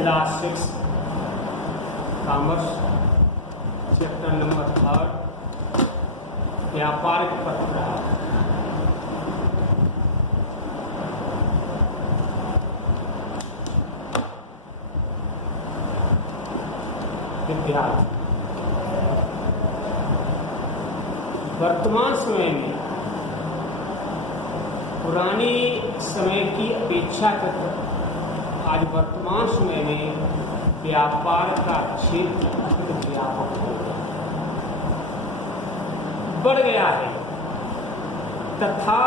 Class 6 commerce chapter number 3 व्यापारिक पत्र। विद्यार्थी वर्तमान समय में पुरानी समय की अपेक्षा आज वर्तमान समय में व्यापार का क्षेत्र अधिक व्यापक हो गया, बढ़ गया है तथा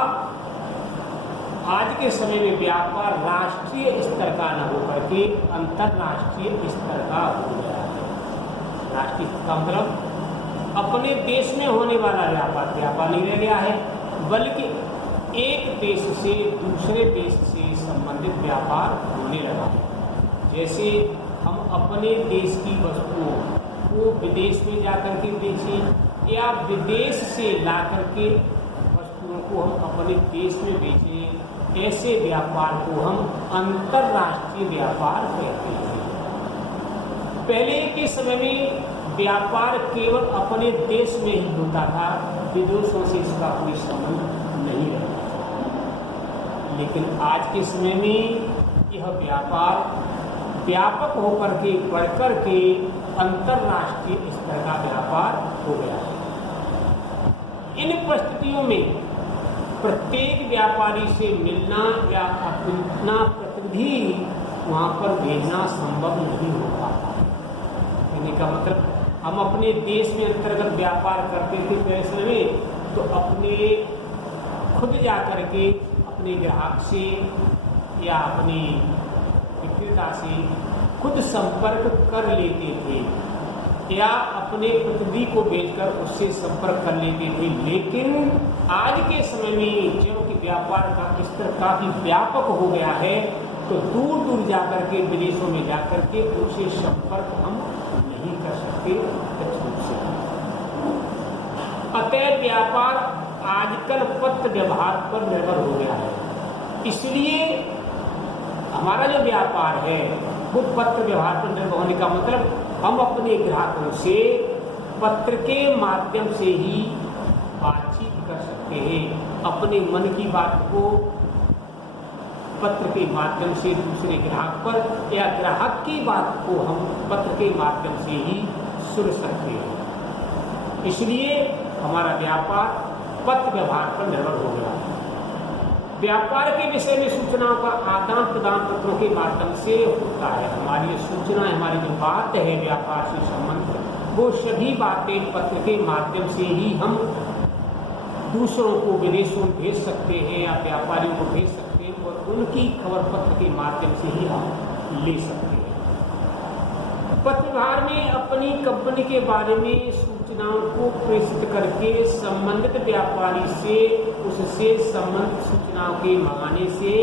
आज के समय में व्यापार राष्ट्रीय स्तर का न होकर के अंतरराष्ट्रीय स्तर का हो गया है। राष्ट्रीय स्तर का मतलब अपने देश में होने वाला व्यापार नहीं रह गया है, बल्कि एक देश से दूसरे देश से संबंधित व्यापार होने लगा है। जैसे हम अपने देश की वस्तुओं को विदेश में जाकर के बेचें या विदेश से लाकर के वस्तुओं को हम अपने देश में बेचें, ऐसे व्यापार को हम अंतरराष्ट्रीय व्यापार कहते हैं। पहले के समय में व्यापार केवल अपने देश में ही होता था, विदेशों से इसका कोई संबंध नहीं रहता। लेकिन आज के समय में यह व्यापार व्यापक होकर के बढ़कर के अंतरराष्ट्रीय स्तर का व्यापार हो गया है। इन परिस्थितियों में प्रत्येक व्यापारी से मिलना या अपना प्रतिनिधि वहाँ पर भेजना संभव नहीं हो पाता। कहने का मतलब हम अपने देश में अंतर्गत व्यापार करते थे पहले में, तो अपने खुद जा कर के अपने ग्राहक से या अपने विक्रेता से खुद संपर्क कर लेते थे या अपने प्रतिनिधि को भेजकर उससे संपर्क कर लेते थे। लेकिन आज के समय में जबकि व्यापार का स्तर काफी व्यापक हो गया है, तो दूर दूर जाकर के विदेशों में जाकर के उनसे संपर्क हम नहीं कर सकते रूप से। अतः व्यापार आजकल पत्र व्यवहार पर निर्भर हो गया है। इसलिए हमारा जो व्यापार है वो पत्र व्यवहार पर निर्भर होने का मतलब हम अपने ग्राहकों से पत्र के माध्यम से ही बातचीत कर सकते हैं। अपने मन की बात को पत्र के माध्यम से दूसरे ग्राहक पर या ग्राहक की बात को हम पत्र के माध्यम से ही सुन सकते हैं। इसलिए हमारा व्यापार पत्र व्यवहार पर निर्भर हो गया है। व्यापार के विषय में सूचनाओं का आदान प्रदान पत्रों के माध्यम से होता है। हमारी सूचना, हमारी जो बात है व्यापार से संबंधित, वो सभी बातें पत्र के माध्यम से ही हम दूसरों को विदेशों में भेज सकते हैं या व्यापारियों को भेज सकते हैं और उनकी खबर पत्र के माध्यम से ही हम ले सकते हैं। पत्र व्यवहार में अपनी कंपनी के बारे में सूचनाओं को प्रेषित करके संबंधित व्यापारी से उससे संबंधित सूचनाओं के मंगाने से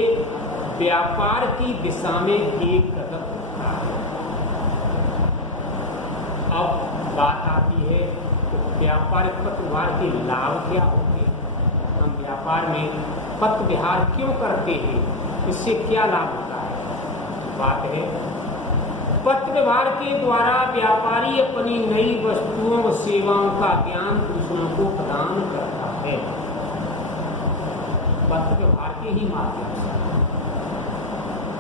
व्यापार की दिशा में एक कदम उठता है। अब बात आती है तो व्यापारिक पत्र व्यवहार के लाभ क्या होते हैं, हम व्यापार में पत्र व्यवहार क्यों करते हैं, इससे क्या लाभ होता है। बात है पत्र व्यवहार के द्वारा व्यापारी अपनी नई वस्तुओं व सेवाओं का ज्ञान दूसरों को प्रदान करता है। पत्र व्यवहार के ही माध्यम से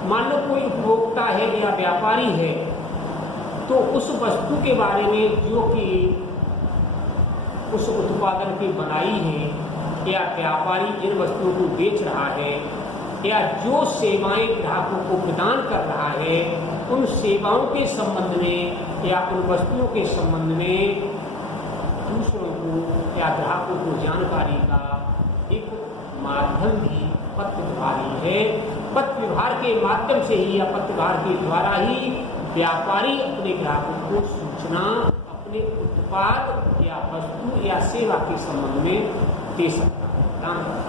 मान लो कोई उपभोक्ता है या व्यापारी है, तो उस वस्तु के बारे में जो कि उस उत्पादन की बनाई है या व्यापारी जिन वस्तुओं को बेच रहा है या जो सेवाएं ग्राहकों को प्रदान कर रहा है, उन सेवाओं के संबंध में या उन वस्तुओं के संबंध में दूसरों को या ग्राहकों को जानकारी का एक माध्यम भी पत्र व्यवहार ही है। पत्र व्यवहार के माध्यम से ही या पत्र व्यवहार के द्वारा ही व्यापारी अपने ग्राहकों को सूचना अपने उत्पाद या वस्तु या सेवा के संबंध में दे सकता है।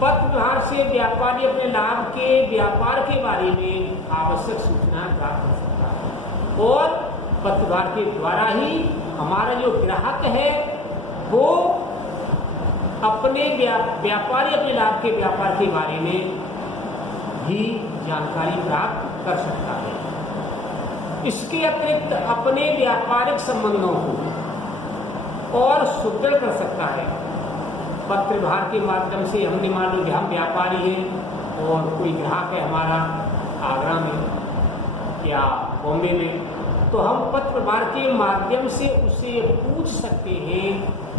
पत्र व्यवहार से व्यापारी अपने लाभ के व्यापार के बारे में आवश्यक सूचना प्राप्त कर सकता है और पत्र व्यवहार के द्वारा ही हमारा जो ग्राहक है वो अपने व्यापारी अपने लाभ के व्यापार के बारे में भी जानकारी प्राप्त कर सकता है। इसके अतिरिक्त अपने व्यापारिक संबंधों को और सुदृढ़ कर सकता है। पत्र व्यवहार के माध्यम से हमने मान लो कि हम व्यापारी हैं और कोई ग्राहक है हमारा आगरा में या बॉम्बे में, तो हम पत्र व्यवहार के माध्यम से उससे पूछ सकते हैं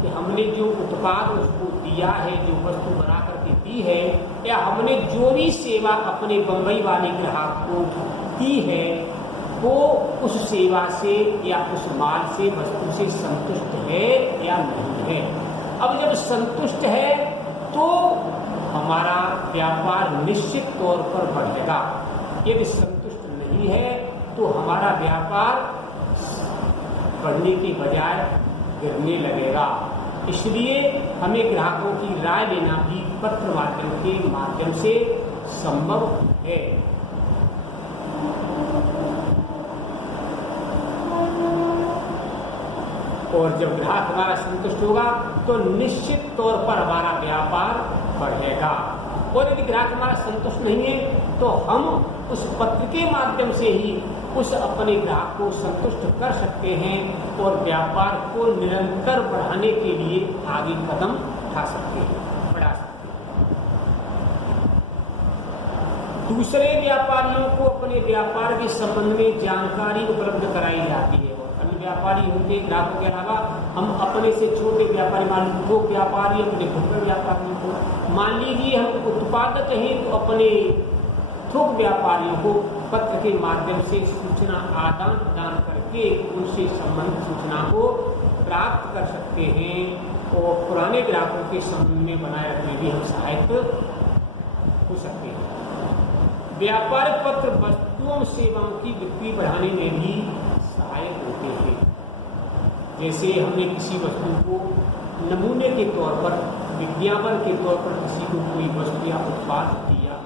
कि हमने जो उत्पाद उसको दिया है, जो वस्तु बना करके दी है, या हमने जो भी सेवा अपने बम्बई वाले ग्राहक को दी है, वो उस सेवा से या उस माल से, वस्तु से संतुष्ट है या नहीं है। अब जब संतुष्ट है तो हमारा व्यापार निश्चित तौर पर बढ़ेगा। यदि संतुष्ट नहीं है तो हमारा व्यापार बढ़ने के बजाय गिरने लगेगा। इसलिए हमें ग्राहकों की राय लेना भी पत्र माध्यम के माध्यम से संभव है। और जब ग्राहक हमारा संतुष्ट होगा तो निश्चित तौर पर हमारा व्यापार बढ़ेगा। और यदि ग्राहक हमारा संतुष्ट नहीं है तो हम उस पत्र के माध्यम से ही उस अपने ग्राहक को संतुष्ट कर सकते हैं और व्यापार को निरंतर बढ़ाने के लिए आगे कदम उठा सकते हैं, बढ़ा सकते हैं। दूसरे व्यापारियों को अपने व्यापार के संबंध में जानकारी उपलब्ध कराई जाती है। अन्य व्यापारी होते ग्राहकों के अलावा हम अपने से छोटे व्यापारी, मान लीजिए थोक व्यापारी अपने फुटकर व्यापारियों को, मान लीजिए हम उत्पादक हैं तो अपने थोक व्यापारियों को पत्र के माध्यम से सूचना आदान प्रदान करके उनसे संबंधित सूचना को प्राप्त कर सकते हैं और पुराने ग्राहकों के संबंध में बनाए रखने भी हम सहायक हो सकते हैं। व्यापारिक पत्र वस्तुओं और सेवाओं की बिक्री बढ़ाने में भी सहायक होते हैं। जैसे हमने किसी वस्तु को नमूने के तौर पर, विज्ञापन के तौर पर किसी को कोई वस्तु या उत्पाद दिया,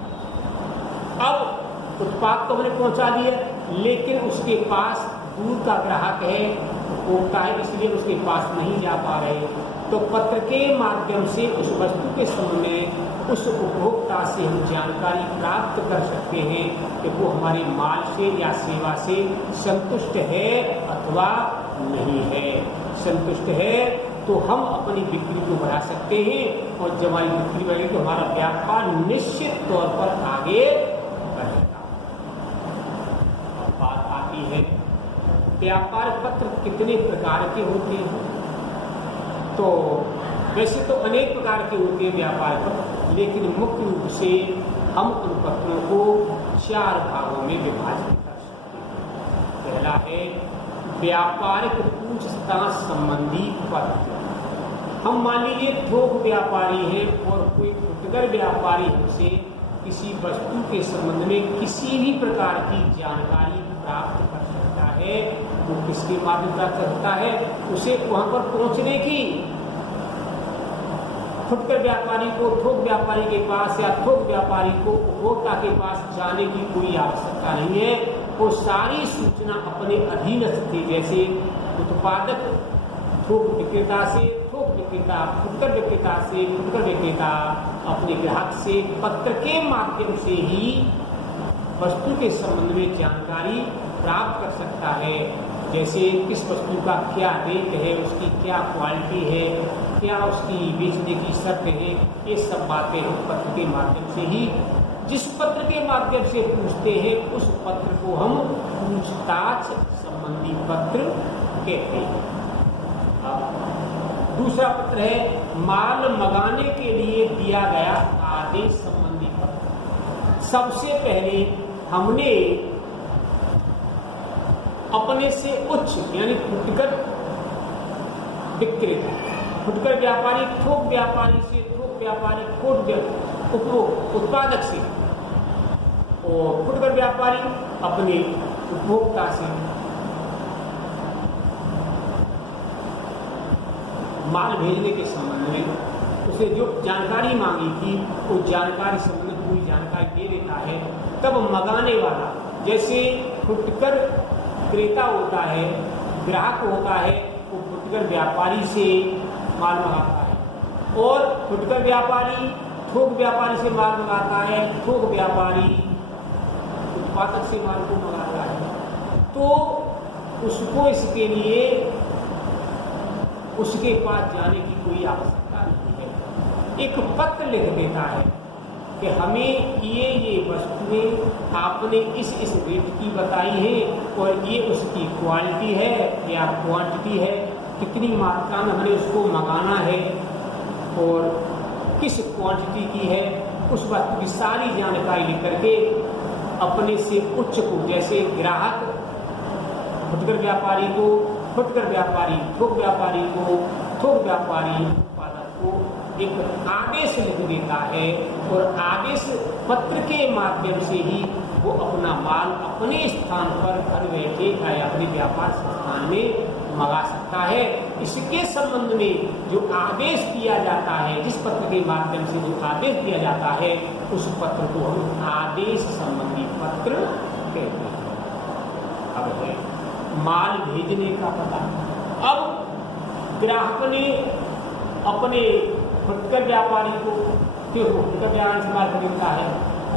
अब उत्पाद तो हमने पहुंचा दिया, लेकिन उसके पास दूर का ग्राहक है, उपभोक्ता है, इसलिए उसके पास नहीं जा पा रहे, तो पत्र के माध्यम से उस वस्तु के संबंध में उस उपभोक्ता से हम जानकारी प्राप्त कर सकते हैं कि वो हमारे माल से या सेवा से संतुष्ट है अथवा नहीं है। संतुष्ट है तो हम अपनी बिक्री को बढ़ा सकते हैं और जब हमारी बिक्री बढ़ेगी तो हमारा व्यापार निश्चित तौर पर आगे बढ़ेगा। अब बात आती है व्यापार पत्र कितने प्रकार के होते हैं। तो वैसे तो अनेक प्रकार के होते हैं व्यापार पत्र, लेकिन मुख्य रूप से हम उन पत्रों को 4 भागों में विभाजित कर सकते हैं। पहला है व्यापारिक पूछताछ संबंधी पत्र। हम मान लीजिए थोक व्यापारी हैं और कोई फुटकर व्यापारी हमसे किसी वस्तु के संबंध में किसी भी प्रकार की जानकारी प्राप्त कर सकता है। वो किसके माध्यम प्राप्त कर सकता है? उसे वहां पर पहुंचने की फुटकर व्यापारी को थोक व्यापारी के पास या थोक व्यापारी को उपभोक्ता के पास जाने की कोई आवश्यकता नहीं है। वो सारी सूचना अपने अधीनस्थ थी, जैसे उत्पादक थोक विक्रेता से थोक विक्रेता, फुटकर विक्रेता से फुटकर विक्रेता अपने ग्राहक से पत्र के माध्यम से ही वस्तु के संबंध में जानकारी प्राप्त कर सकता है। जैसे किस वस्तु का क्या रेट है, उसकी क्या क्वालिटी है, क्या उसकी बेचने की शर्त है, ये सब बातें हम पत्र के माध्यम से ही, जिस पत्र के माध्यम से पूछते हैं उस पत्र को हम पूछताछ संबंधी पत्र कहते हैं। दूसरा पत्र है माल मंगाने के लिए दिया गया आदेश संबंधी पत्र। सबसे पहले हमने अपने से उच्च यानी फुटकर विक्रेता, फुटकर व्यापारी थोक व्यापारी से थोक व्यापारी उत्पादक से और फुटकर व्यापारी अपने उपभोक्ता से माल भेजने के संबंध में उसे जो जानकारी मांगी थी वो जानकारी संबंधित पूरी जानकारी दे देता है। तब मंगाने वाला, जैसे फुटकर क्रेता होता है, ग्राहक होता है, वो फुटकर व्यापारी से माल मंगाता है और फुटकर व्यापारी थोक व्यापारी से माल मंगाता है, थोक व्यापारी उत्पादक से माल को मंगा रहा है, तो उसको इसके लिए उसके पास जाने की कोई आवश्यकता नहीं है। एक पत्र लिख देता है कि हमें ये वस्तुएं आपने इस रेट की बताई है और ये उसकी क्वालिटी है या क्वांटिटी है, कितनी मात्रा में हमें उसको मंगाना है और किस क्वांटिटी की है, उस वस्तु की सारी जानकारी लिख करके अपने से उच्च को, जैसे ग्राहक फुटकर व्यापारी को, फुटकर व्यापारी थोक व्यापारी को, थोक व्यापारी उत्पादक को एक आदेश लिख देता है और आदेश पत्र के माध्यम से ही वो अपना माल अपने स्थान पर घर बैठे या अपने व्यापार संस्थान में मंगा सकता है। इसके संबंध में जो आदेश दिया जाता है, जिस पत्र के माध्यम से जो आदेश दिया जाता है, उस पत्र को हम आदेश संबंधी पत्र कहते हैं। अब है माल भेजने का पता। अब ग्राहक ने अपने फुटकर व्यापारी को, फिर वो फुटकर व्यापारी से माल खरीदता है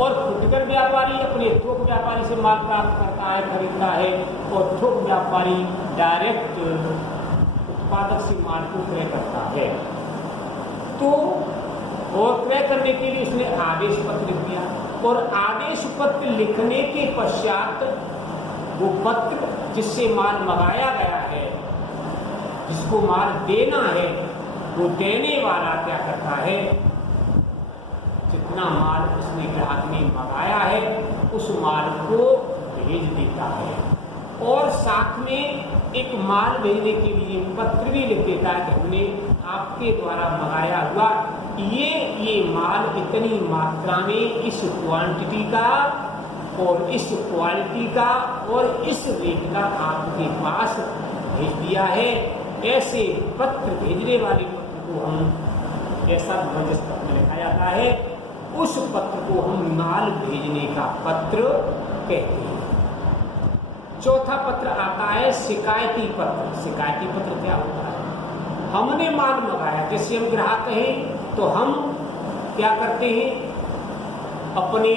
और फुटकर व्यापारी अपने थोक व्यापारी से माल प्राप्त करता है, खरीदता है और थोक व्यापारी डायरेक्ट उत्पादक से माल को क्रय करता है। तो और क्रय करने के लिए उसने आदेश पत्र लिख दिया और आदेश पत्र लिखने के पश्चात वो पत्र जिससे माल मंगाया गया है, जिसको माल देना है, वो देने वाला क्या करता है, जितना माल उसने ग्राहक ने मंगाया है उस माल को भेज देता है और साथ में एक माल भेजने के लिए पत्र भी लिख देता है कि हमने आपके द्वारा मंगाया हुआ ये माल इतनी मात्रा में इस क्वांटिटी का और इस क्वालिटी का और इस रेट का आपके पास भेज दिया है। ऐसे पत्र भेजने वाले पत्र को हम ऐसा ध्वज में लिखा जाता है, उस पत्र को हम माल भेजने का पत्र कहते हैं। चौथा पत्र आता है शिकायती पत्र। शिकायती पत्र क्या होता है? हमने माल मंगाया, जैसे हम ग्राहक हैं तो हम क्या करते हैं, अपने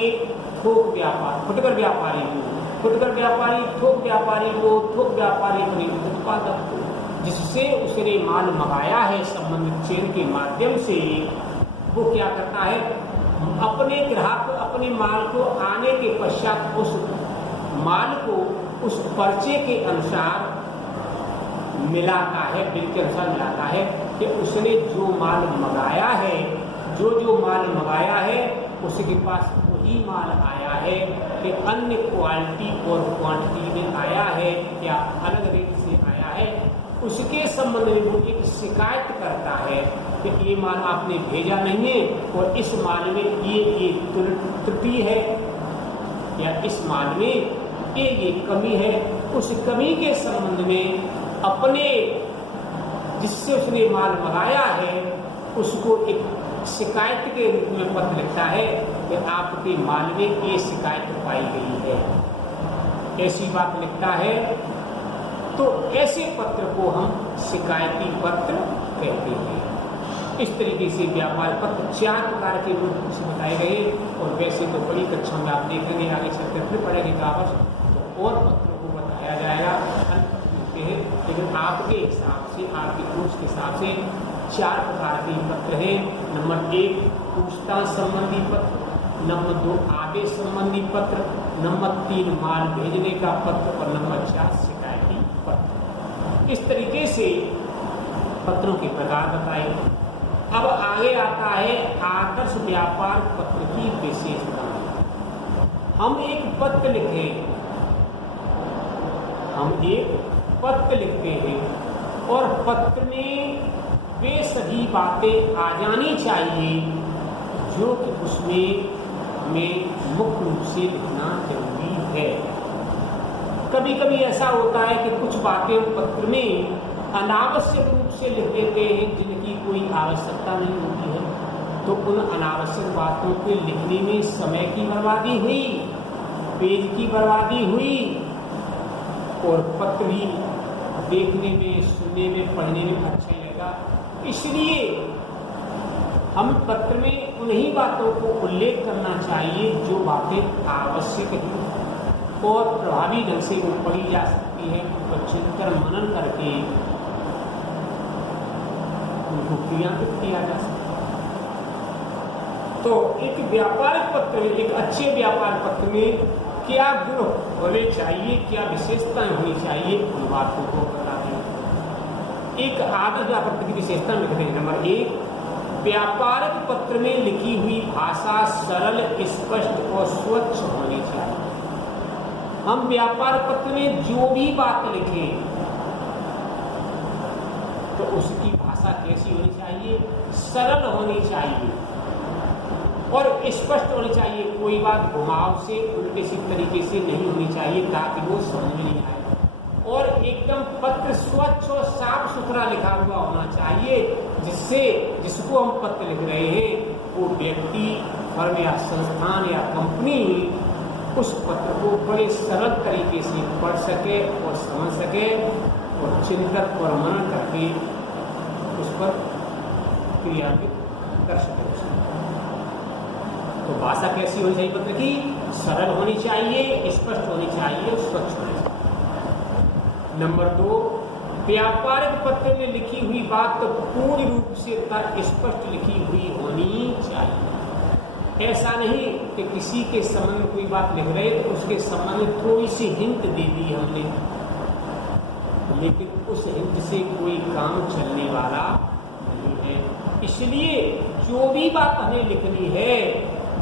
थोक व्यापार फुटकर व्यापारी को, फुटकर व्यापारी थोक व्यापारी को, थोक व्यापारी अपने उत्पादक को, जिससे उसने माल मंगाया है संबंधित चेन के माध्यम से, वो क्या करता है, अपने ग्राहक अपने माल को आने के पश्चात उस माल को उस पर्चे के अनुसार मिलाता है, बिल के अनुसार मिलाता है कि उसने जो माल मंगाया है, जो माल मंगाया है उसके पास वही माल आया है कि अन्य क्वालिटी और क्वांटिटी में आया है या अलग रेट से आया है। उसके संबंध में वो एक शिकायत करता है कि ये माल आपने भेजा नहीं है और इस माल में ये त्रुटि है या इस माल में ये कमी है। उस कमी के संबंध में अपने जिससे उसने माल मंगाया है उसको एक शिकायत के रूप में पत्र लिखता है कि आपके माल में ये शिकायत पाई गई है, ऐसी बात लिखता है। तो ऐसे पत्र को हम शिकायती पत्र कहते हैं। इस तरीके से व्यापार पत्र 4 प्रकार के रूप से बताए गए और वैसे तो बड़ी कक्षा में आप देखेंगे, आगे चलकर फिर पढ़ेंगे कागज तो और पत्रों को बताया जाएगा, हैं, लेकिन आपके हिसाब से, आपके कोर्स के हिसाब से 4 प्रकार के पत्र हैं। नंबर 1 पूछताछ संबंधी पत्र, नंबर 2 आदेश संबंधी पत्र, नंबर 3 माल भेजने का पत्र और नंबर 4 शिकायती पत्र। इस तरीके से पत्रों के प्रकार बताए। अब आगे आता है आदर्श व्यापार पत्र की विशेषता। हम एक पत्र लिखते हैं और पत्र में वे सभी बातें आ जानी चाहिए जो कि उसमें हमें मुख्य रूप से लिखना जरूरी है। कभी कभी ऐसा होता है कि कुछ बातें पत्र में अनावश्यक रूप से लिख देते हैं जिनकी कोई आवश्यकता नहीं होती है, तो उन अनावश्यक बातों के लिखने में समय की बर्बादी हुई, पेज की बर्बादी हुई और पत्र भी देखने में, सुनने में, पढ़ने में अच्छा ही लगा। इसलिए हम पत्र में उन्हीं बातों को उल्लेख करना चाहिए जो बातें आवश्यक हैं। और प्रभावी ढंग से वो पढ़ी जा सकती है, उनका चिंतन मनन करके उनको क्रियान्वित किया जा सकता है। तो एक व्यापारिक पत्र में, एक अच्छे व्यापार पत्र में क्या गुण होने चाहिए, क्या विशेषताएं होनी चाहिए, उन बातों को बता दें। एक आदर्श व्यापार पत्र की विशेषता लिखते हैं। नंबर 1, व्यापारिक पत्र में लिखी हुई भाषा सरल, स्पष्ट और स्वच्छ होनी चाहिए। हम व्यापार पत्र में जो भी बात लिखें तो उसकी भाषा कैसी होनी चाहिए? सरल होनी चाहिए और स्पष्ट होनी चाहिए। कोई बात घुमाव से, उल्टे सीधे तरीके से नहीं होनी चाहिए ताकि वो समझ में नहीं आए। और एकदम पत्र स्वच्छ और साफ सुथरा लिखा हुआ होना चाहिए, जिससे जिसको हम पत्र लिख रहे हैं वो व्यक्ति, फर्म या संस्थान या कंपनी उस पत्र को बड़े सरल तरीके से पढ़ सके और समझ सके और चिंतन और मनन करके उस पर क्रियान्वित कर सके। तो भाषा कैसी होनी चाहिए पत्र की? सरल होनी चाहिए, स्पष्ट होनी चाहिए, स्वच्छ होनी चाहिए। नंबर 2, व्यापारिक पत्र में लिखी हुई बात तो पूर्ण रूप से स्पष्ट लिखी हुई होनी चाहिए। ऐसा नहीं कि किसी के संबंध में कोई बात लिख रहे तो उसके संबंध में थोड़ी सी हिंट दे दी हमने, लेकिन उस हिंट से कोई काम चलने वाला नहीं है। इसलिए जो भी बात हमें लिखनी है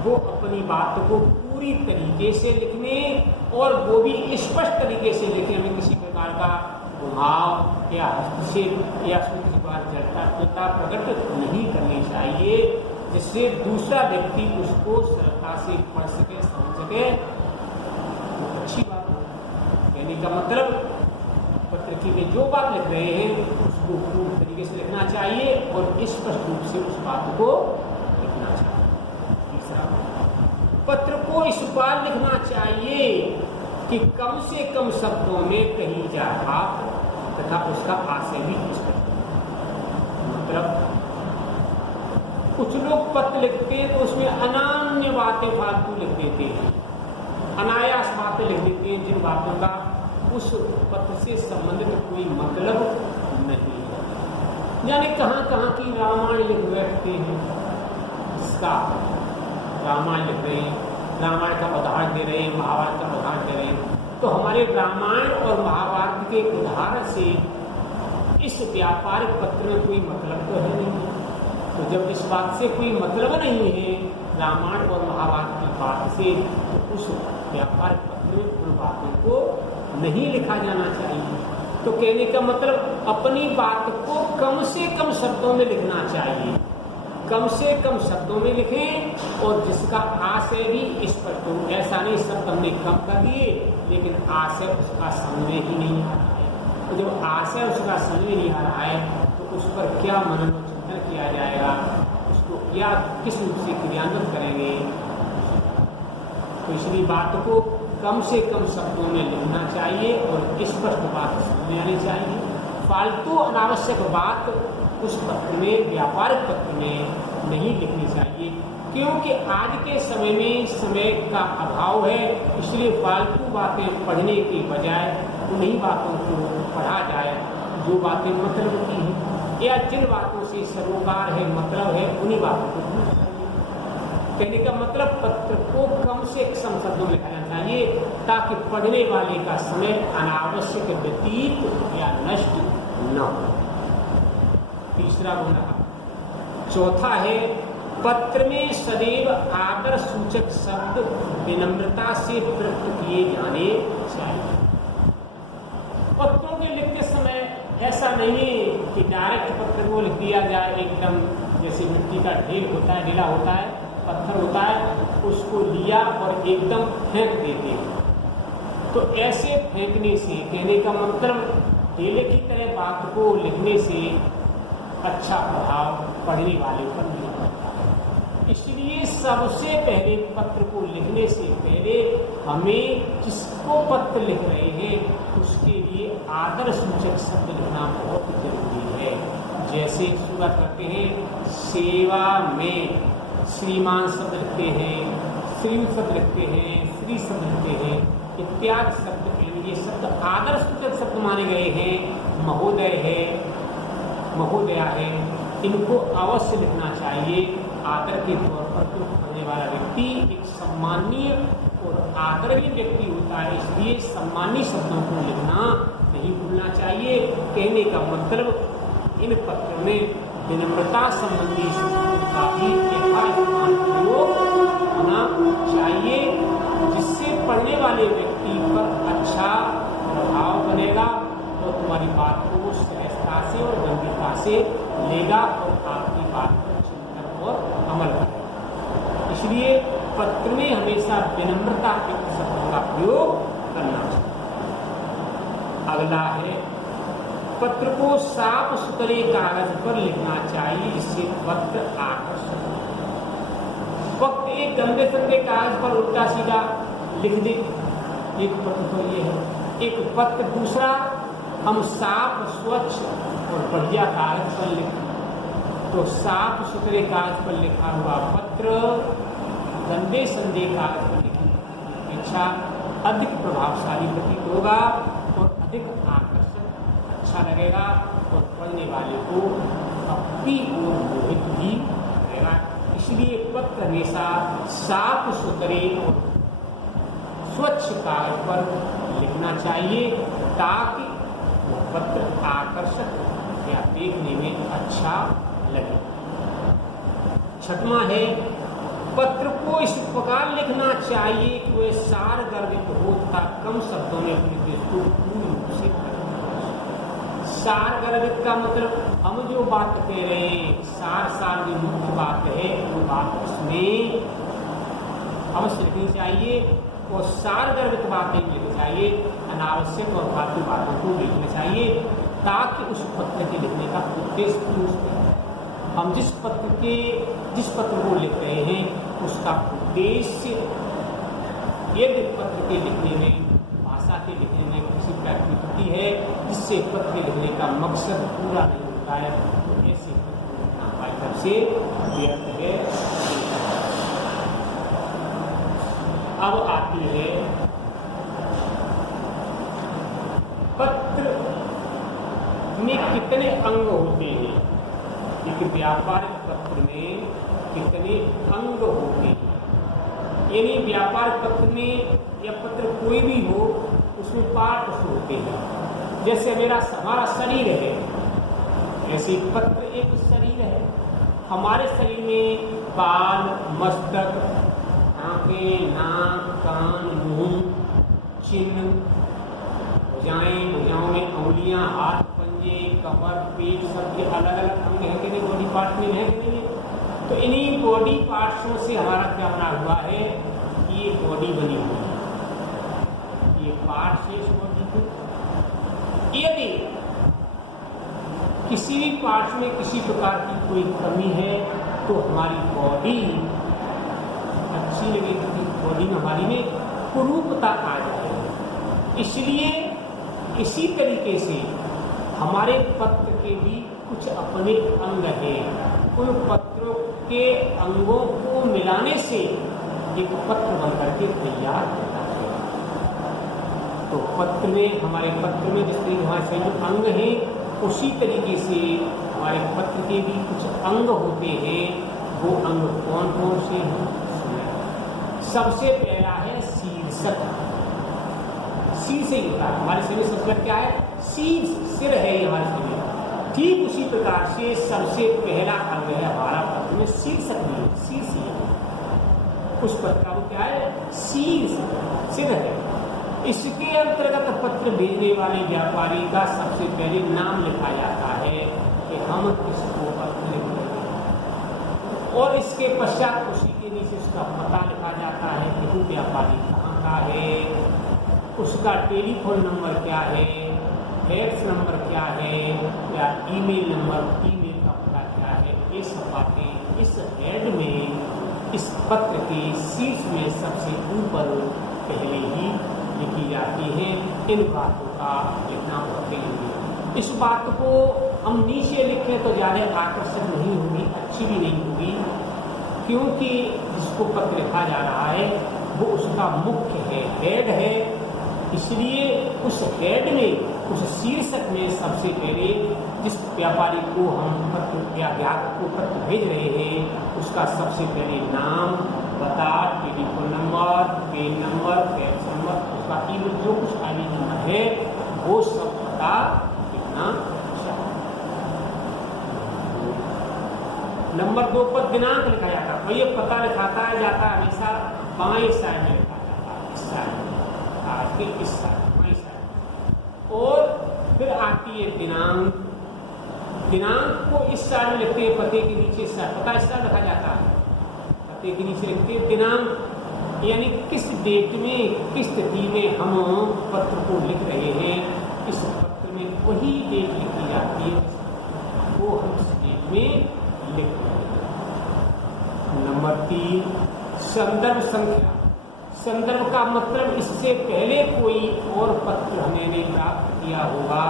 वो अपनी बात को पूरी तरीके से लिखने और वो भी स्पष्ट तरीके से लिखें। हमें किसी प्रकार का घुमाव या हस्तक्षेप या उसमें किसी प्रकार जड़ता प्रकट नहीं करनी चाहिए, जिससे दूसरा व्यक्ति उसको सरलता से पढ़ सके, समझ सके। तो अच्छी बात हो। कहने का मतलब पत्र की में जो बात लिख रहे हैं उसको पूर्ण तरीके से लिखना चाहिए और स्पष्ट रूप से उस बात को लिखना चाहिए। तीसरा, पत्र को इस बार लिखना चाहिए कि कम से कम शब्दों में कही जाए बात तथा उसका आशय भी स्पष्ट। मतलब कुछ लोग पत्र लिखते हैं तो उसमें अनान्य बातें फालतू लिख देते हैं, अनायास बातें लिख देते हैं, जिन बातों का उस पत्र से संबंधित कोई मतलब नहीं है। यानी कहाँ कहाँ की रामायण लिख बैठते हैं, इसका रामायण लिख रहे हैं, रामायण का उदाहरण दे रहे हैं, महाभारत का उदाहरण दे रहे हैं। तो हमारे रामायण और महाभारत के उदाहरण से इस व्यापारिक पत्र में कोई मतलब तो है नहीं। तो जब इस बात से कोई मतलब नहीं है रामायण और महाभारत की बात से, तो उस व्यापारिक पत्र में उन बातों को नहीं लिखा जाना चाहिए। तो कहने का मतलब अपनी बात को कम से कम शब्दों में लिखना चाहिए, कम से कम शब्दों में लिखें और जिसका आशय भी स्पष्ट हो। ऐसा नहीं शब्द हमने कम कर दिए लेकिन आशय उसका समझ में ही नहीं आ रहा है। तो जब आशय उसका समझ में नहीं आ रहा है तो उस पर क्या मनन और चिंतन किया जाएगा, उसको या किस रूप से क्रियान्वित करेंगे। तो इसलिए बात को कम से कम शब्दों में लिखना चाहिए और स्पष्ट बात समझ में आनी चाहिए। फालतू अनावश्यक बात उस पत्र में, व्यापारिक पत्र में नहीं लिखनी चाहिए, क्योंकि आज के समय में समय का अभाव है। इसलिए फालतू बातें पढ़ने की बजाय उन्हीं बातों को पढ़ा जाए जो बातें मतलब की हैं, या जिन बातों से सरोकार है, मतलब है, उन्हीं बातों को पढ़ना चाहिए। कहने का मतलब पत्र को कम से कम शब्दों में लिखा जाना चाहिए ताकि पढ़ने वाले का समय अनावश्यक व्यतीत या नष्ट न हो। तीसरा गुण रहा। चौथा है, पत्र में सदैव आदर सूचक शब्द विनम्रता से प्रयुक्त किए जाने चाहिए। पत्रों के लिखते समय ऐसा नहीं है कि डायरेक्ट पत्र को लिख दिया जाए, एकदम जैसे मिट्टी का ढेर होता है, ढीला होता है, पत्थर होता है, उसको लिया और एकदम फेंक देते हैं। तो ऐसे फेंकने से, कहने का मतलब ढेले की तरह बात को लिखने से अच्छा प्रभाव पढ़ने वाले पर नहीं पड़ता। इसलिए सबसे पहले पत्र को लिखने से पहले हमें जिसको पत्र लिख रहे हैं उसके लिए आदर सूचक शब्द लिखना बहुत जरूरी है। जैसे शुरुआत करते हैं सेवा में, श्रीमान शब्द लिखते हैं, श्री शब्द लिखते हैं, श्री शब्द लिखते हैं। इत्यादि शब्द, ये शब्द आदर्शसूचक शब्द माने गए हैं। महोदय है, महोदया है, इनको अवश्य लिखना चाहिए। आदर के तौर पर जो पढ़ने वाला व्यक्ति एक सम्मानीय और आदरणीय व्यक्ति होता है, इसलिए सम्मानीय शब्दों को लिखना नहीं भूलना चाहिए। कहने का मतलब इन पत्रों में विनम्रता संबंधी शब्दों का भी यथास्थान प्रयोग होना चाहिए, जिससे पढ़ने वाले व्यक्ति पर अच्छा प्रभाव बनेगा और तुम्हारी बात को सहजता से और गंभीरता से लेगा और आपकी बात पर चिंतन और अमल करेगा। इसलिए पत्र में हमेशा विनम्रता युक्त शब्दों का प्रयोग करना चाहिए। अगला है, पत्र को साफ सुथरे कागज पर लिखना चाहिए, जिससे पत्र आकर्षक हो। वक्त एक गंदे संदे कागज पर उल्टा सीधा लिख देते, एक पत्र तो ये है, एक पत्र दूसरा हम साफ स्वच्छ और बढ़िया कागज पर लिखें। तो साफ सुथरे कागज पर लिखा हुआ पत्र गंदे संदे कागज पर लिखने की अपेक्षा अधिक प्रभावशाली प्रतीत होगा और अधिक आकर्षक अच्छा लगेगा और पढ़ने वाले को अपनी ओर मोहित भी करेगा। इसलिए पत्र हमेशा साफ सुथरे और स्वच्छ कागज पर लिखना चाहिए, ताकि वह पत्र आकर्षक या देखने में अच्छा लगे। छठवां है, पत्र को इस प्रकार लिखना चाहिए कि वह सार गर्भित हो तथा कम शब्दों में अपने देश को पूर्ण रूप से सार गर्भित का मतलब हम जो बात कह रहे हैं, सार जो मुख्य बात है वो बात इसमें अवश्य लिखनी चाहिए और सार गर्भित बातें लिखनी चाहिए, अनावश्यक और फालतू बातों को लिखना चाहिए, ताकि उस पत्र के लिखने का उद्देश्य पूछते हैं। हम जिस पत्र को लिख रहे हैं उसका उद्देश्य, यदि पत्र के लिखने में, भाषा के लिखने में किसी प्रकार की त्रुटि है जिससे पत्र के लिखने का मकसद पूरा नहीं होता है, तो ऐसे पत्र हमारी तरफ से व्यर्थ है। अब आती है पत्र में कितने अंग होते हैं। एक व्यापारिक पत्र में कितने अंग होते हैं, यानी व्यापारिक पत्र में या पत्र कोई भी हो उसमें पार्ट्स होते हैं। जैसे हमारा शरीर है, ऐसे पत्र एक शरीर है। हमारे शरीर में बाल, मस्तक, आंखें, नाक, कान, मुंह, चिन्ह, भुजाओं में अंगुलियां, हाथ, पंजे, कमर, पेट, सबके अलग अलग अंग है कि नहीं, बॉडी पार्ट में है कि नहीं है। तो इन्हीं बॉडी पार्ट्सों से हमारा क्या बना हुआ है, ये बॉडी बनी हुई है, ये पार्ट से इस बॉडी को। यदि किसी भी पार्ट में किसी प्रकार की कोई कमी है तो हमारी बॉडी अच्छी लगेगी, बॉडी में हमारी में कुरूपता आ जाएगी। इसलिए इसी तरीके से हमारे पत्र के भी कुछ अपने अंग हैं। उन पत्रों के अंगों को मिलाने से एक पत्र बनकर के तैयार होता है। तो पत्र में, हमारे पत्र में जिस तरीके हमारे शरीर अंग हैं, उसी तरीके से हमारे पत्र के भी कुछ अंग होते हैं। वो अंग कौन कौन से हैं? सबसे पहला है शीर्षक। सिर से ही होता है हमारे शरीर। सबसे क्या है? सिर है हमारे शरीर। ठीक उसी प्रकार से सबसे पहला अंग है हमारा पत्र में शीर्षक भी है। शीर्ष उस पत्र का वो क्या है? सिर है। इसके अंतर्गत पत्र भेजने वाले व्यापारी का सबसे पहले नाम लिखा जाता है कि हम किसको पत्र लिख रहे हैं, और इसके पश्चात उसी के नीचे उसका पता लिखा जाता है कि वो व्यापारी कहाँ का है, उसका टेलीफोन नंबर क्या है, फैक्स नंबर क्या है, या ईमेल नंबर, ईमेल का पता क्या है। ये सब बातें इस हेड में, इस पत्र के शीर्ष में सबसे ऊपर पहले ही लिखी जाती है। इन बातों का लिखना बहुत जरूरी है। इस बात को हम नीचे लिखें तो ज़्यादा आकर्षक नहीं होगी, अच्छी भी नहीं होगी, क्योंकि जिसको पत्र लिखा जा रहा है वो उसका मुख्य है, हेड है, इसलिए उस हेड में, उस शीर्षक में सबसे पहले जिस व्यापारी को हम पत्र या ग्राहक को पत्र भेज रहे हैं उसका सबसे पहले नाम, पता, telephone number, PAN number, fax number, उसका ईमेल, जो कुछ आईडी नंबर है वो सब पता लिखना चाहिए। नंबर 2 पर दिनांक लिखा जाता है। ये पता लिखाता है जाता है हमेशा बाएं साइड में लिखा जाता है, इस साइड में, आज के इस साइड, बाएं साइड। और फिर आती है दिनांक। दिनांक को इस साइड में लिखते हैं, पते के नीचे साइड, पता इस साइड लिखा जाता है, पते के नीचे लिखते हैं दिनांक, यानी किस डेट में, किस तिथि में हम पत्र को लिख रहे हैं। इस पत्र में वही डेट लिखी जाती है वो हम इस डेट में लिख रहे हैं। नंबर 3 संदर्भ संख्या। संदर्भ का मतलब इससे पहले कोई और पत्र हमने प्राप्त किया होगा,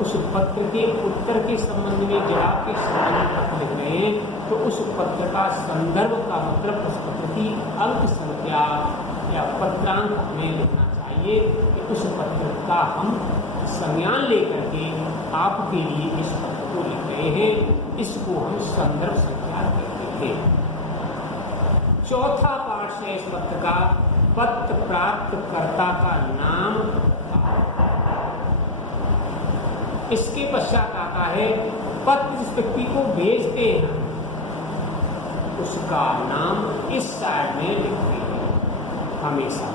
उस पत्र के उत्तर के संबंध में, जवाब के संबंध में पत्र लिख रहे हैं तो उस पत्र का संदर्भ का मतलब उस पत्र की अंक संख्या या पत्रांक हमें लिखना चाहिए कि उस पत्र का हम संज्ञान लेकर के आपके लिए इस पत्र को लिख रहे हैं। इसको हम संदर्भ संख्या कहते हैं। चौथा पार्ट है इस पत्र का, पत्र प्राप्तकर्ता का नाम। इसके पश्चात आता है पत्र जिस व्यक्ति को भेजते हैं उसका नाम इस साइड में लिखते हैं हमेशा।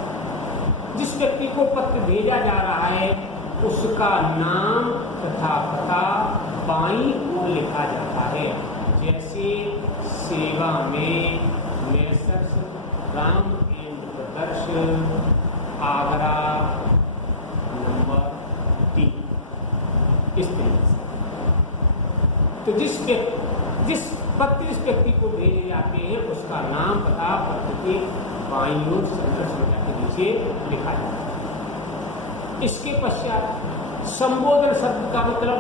जिस व्यक्ति को पत्र भेजा जा रहा है उसका नाम तथा पता बाईं ओर लिखा जाता है। जैसे सेवा में Messrs Ram and brothers, Agra, number 3, इस तरीके से। तो जिस व्यक्ति को भेजे जाते हैं उसका नाम पता पत्र के बाईं ओर संदर्भ संख्या के नीचे लिखा जाता है। इसके पश्चात संबोधन शब्द का मतलब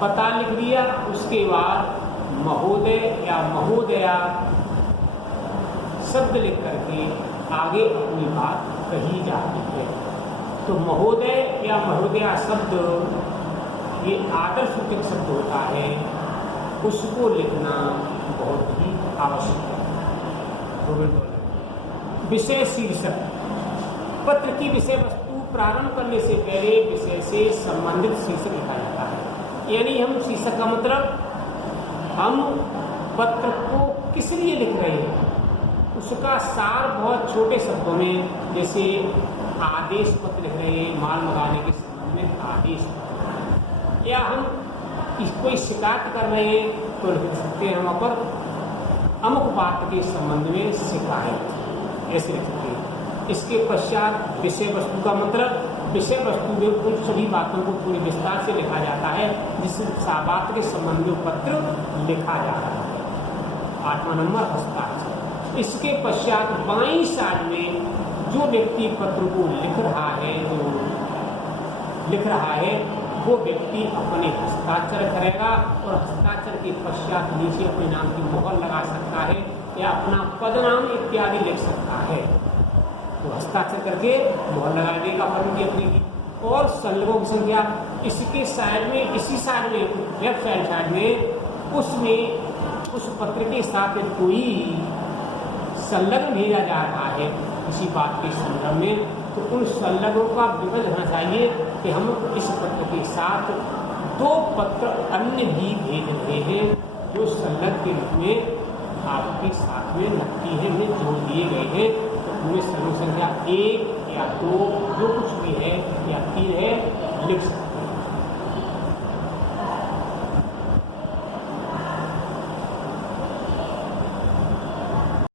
पता लिख दिया, उसके बाद महोदय या महोदया शब्द लिख करके आगे अपनी बात कही जाती है। तो महोदय या महोदया शब्द ये आदर सूचक शब्द होता है, उसको लिखना बहुत ही आवश्यक है। विषय शीर्षक। पत्र की विषय वस्तु प्रारंभ करने से पहले विषय से संबंधित शीर्षक लिखा जाता है। यानी हम शीर्षक का मतलब हम पत्र को किस लिए लिख रहे हैं उसका सार बहुत छोटे शब्दों में, जैसे आदेश पत्र लिख रहे हैं, माल मंगाने के संबंध में आदेश पत्र, या हम कोई शिकायत कर रहे हैं तो लिख सकते हैं हम पर अमुक बात के संबंध में शिकायत, ऐसे लिख सकते हैं। इसके पश्चात विषय वस्तु का मतलब विषय वस्तु में उन सभी बातों को पूरी विस्तार से लिखा जाता है जिस बात के संबंध में पत्र लिखा जा रहा है। 8वां नंबर हस्ताक्षर। इसके पश्चात बाईं साइड में जो व्यक्ति पत्र को लिख रहा है वो व्यक्ति अपने हस्ताक्षर करेगा और हस्ताक्षर के पश्चात नीचे अपने नाम की मोहर लगा सकता है या अपना पदनाम इत्यादि लिख सकता है। तो हस्ताक्षर करके मोहर लगाने का अनुमति अपने की। और संलग्नों की संख्या इसके साइड में, इसी साइड में, लेफ्ट साइड में उसमें उस पत्र के साथ कोई संलग्न भेजा जा रहा है किसी बात के संदर्भ में, तो उन संलग्नों का विवरण होना चाहिए कि हम इस पत्र के साथ 2 पत्र अन्य भी भेज रहे हैं जो संलग्न के रूप में आपके साथ में नकली है, में जोड़ दिए गए हैं। तो उनमें संलग्न संख्या 1 या 2 जो कुछ भी है या 3 है लिख सकते हैं।